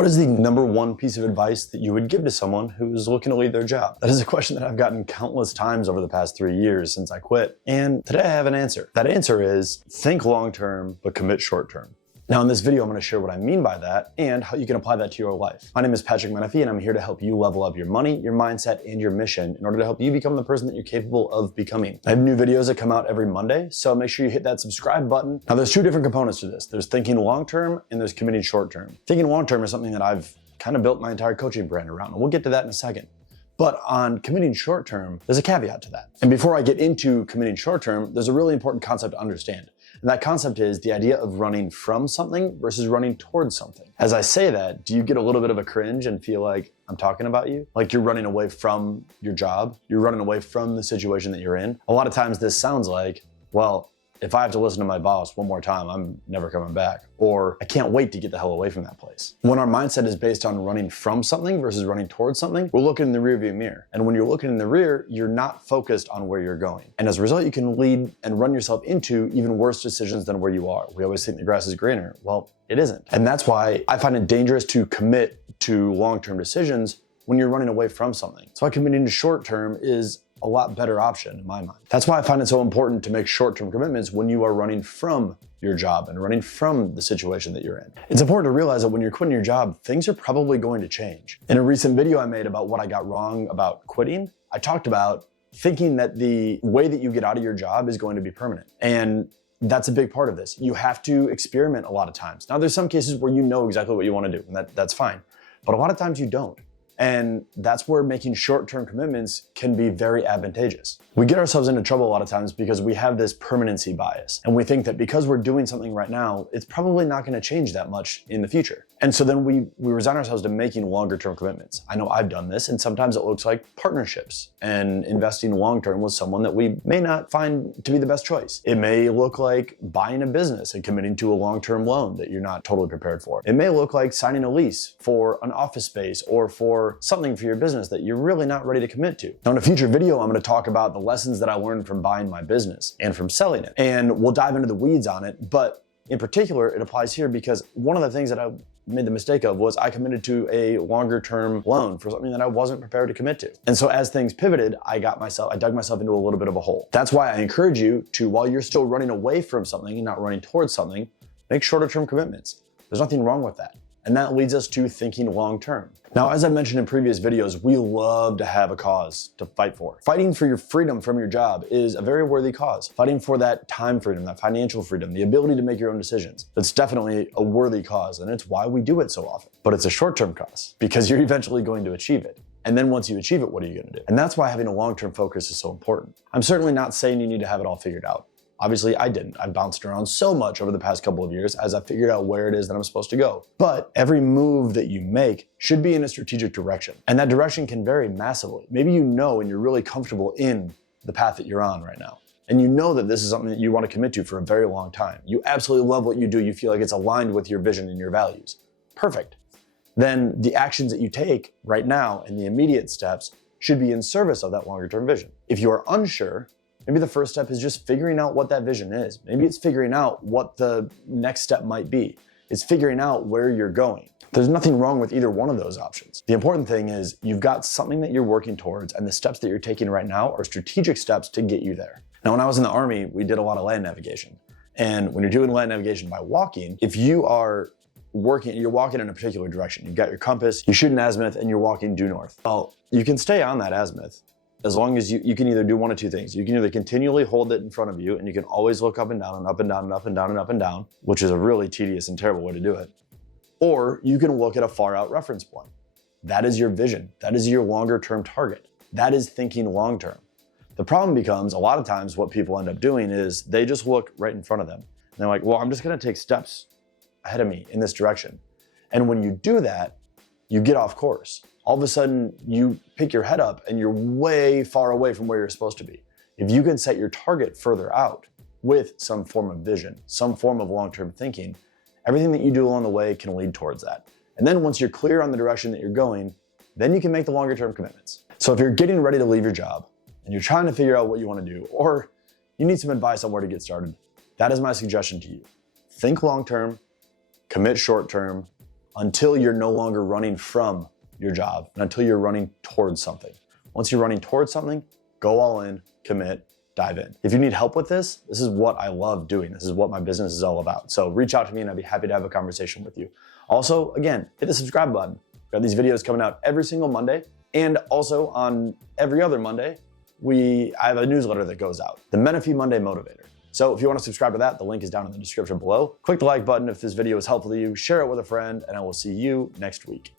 What is the number one piece of advice that you would give to someone who's looking to leave their job? That is a question that I've gotten countless times over the past 3 years since I quit. And today I have an answer. That answer is think long-term, but commit short-term. Now in this video, I'm going to share what I mean by that and how you can apply that to your life. My name is Patrick Menefee and I'm here to help you level up your money, your mindset, and your mission in order to help you become the person that you're capable of becoming. I have new videos that come out every Monday, so make sure you hit that subscribe button. Now there's two different components to this. There's thinking long-term and there's committing short-term. Thinking long-term is something that I've kind of built my entire coaching brand around, and we'll get to that in a second. But on committing short-term, there's a caveat to that. And before I get into committing short-term, there's a really important concept to understand. And that concept is the idea of running from something versus running towards something. As I say that, do you get a little bit of a cringe and feel like I'm talking about you? Like you're running away from your job? You're running away from the situation that you're in? A lot of times this sounds like, well, if I have to listen to my boss one more time, I'm never coming back. Or I can't wait to get the hell away from that place. When our mindset is based on running from something versus running towards something, we're looking in the rearview mirror. And when you're looking in the rear, you're not focused on where you're going. And as a result, you can lead and run yourself into even worse decisions than where you are. We always think the grass is greener. Well, it isn't. And that's why I find it dangerous to commit to long-term decisions when you're running away from something. That's why committing to short-term is a lot better option in my mind. That's why I find it so important to make short-term commitments when you are running from your job and running from the situation that you're in. It's important to realize that when you're quitting your job, things are probably going to change. In a recent video I made about what I got wrong about quitting, I talked about thinking that the way that you get out of your job is going to be permanent. And that's a big part of this. You have to experiment a lot of times. Now there's some cases where you know exactly what you want to do, and that's fine. But a lot of times you don't. And that's where making short-term commitments can be very advantageous. We get ourselves into trouble a lot of times because we have this permanency bias. And we think that because we're doing something right now, it's probably not gonna change that much in the future. And so then we resign ourselves to making longer-term commitments. I know I've done this, and sometimes it looks like partnerships and investing long-term with someone that we may not find to be the best choice. It may look like buying a business and committing to a long-term loan that you're not totally prepared for. It may look like signing a lease for an office space or for something for your business that you're really not ready to commit to. Now in a future video, I'm going to talk about the lessons that I learned from buying my business and from selling it. And we'll dive into the weeds on it, but in particular, it applies here because one of the things that I made the mistake of was I committed to a longer term loan for something that I wasn't prepared to commit to. And so as things pivoted, I dug myself into a little bit of a hole. That's why I encourage you to, while you're still running away from something and not running towards something, make shorter term commitments. There's nothing wrong with that. And that leads us to thinking long term. Now, as I mentioned in previous videos, we love to have a cause to fight for. Fighting for your freedom from your job is a very worthy cause. Fighting for that time freedom, that financial freedom, the ability to make your own decisions. That's definitely a worthy cause, and it's why we do it so often. But it's a short-term cause because you're eventually going to achieve it. And then once you achieve it, what are you gonna do? And that's why having a long-term focus is so important. I'm certainly not saying you need to have it all figured out. Obviously, I didn't. I bounced around so much over the past couple of years as I figured out where it is that I'm supposed to go. But every move that you make should be in a strategic direction. And that direction can vary massively. Maybe you know and you're really comfortable in the path that you're on right now. And you know that this is something that you want to commit to for a very long time. You absolutely love what you do. You feel like it's aligned with your vision and your values. Perfect. Then the actions that you take right now and the immediate steps should be in service of that longer term vision. If you are unsure, maybe the first step is just figuring out what that vision is. Maybe it's figuring out what the next step might be. It's figuring out where you're going. There's nothing wrong with either one of those options. The important thing is you've got something that you're working towards, and the steps that you're taking right now are strategic steps to get you there. Now, when I was in the Army, we did a lot of land navigation. And when you're doing land navigation by walking, if you are you're walking in a particular direction. You've got your compass, you shoot an azimuth, and you're walking due north. Well, you can stay on that azimuth as long as you can either do one of two things. You can either continually hold it in front of you and you can always look up and down and up and down and up and down and up and down, which is a really tedious and terrible way to do it. Or you can look at a far out reference point. That is your vision. That is your longer term target. That is thinking long term. The problem becomes a lot of times what people end up doing is they just look right in front of them. And they're like, well, I'm just gonna take steps ahead of me in this direction. And when you do that, you get off course. All of a sudden you pick your head up and you're way far away from where you're supposed to be. If you can set your target further out with some form of vision, some form of long-term thinking, everything that you do along the way can lead towards that. And then once you're clear on the direction that you're going, then you can make the longer term commitments. So if you're getting ready to leave your job and you're trying to figure out what you want to do, or you need some advice on where to get started, that is my suggestion to you. Think long-term, commit short-term, until you're no longer running from your job and until you're running towards something. Once you're running towards something, go all in, commit, dive in. If you need help with this is what I love doing. This is what my business is all about. So reach out to me and I'd be happy to have a conversation with you. Also, again, hit the subscribe button. We've got these videos coming out every single Monday. And also on every other Monday, I have a newsletter that goes out, the Menifee Monday Motivator. So if you want to subscribe to that, the link is down in the description below. Click the like button if this video is helpful to you, share it with a friend, and I will see you next week.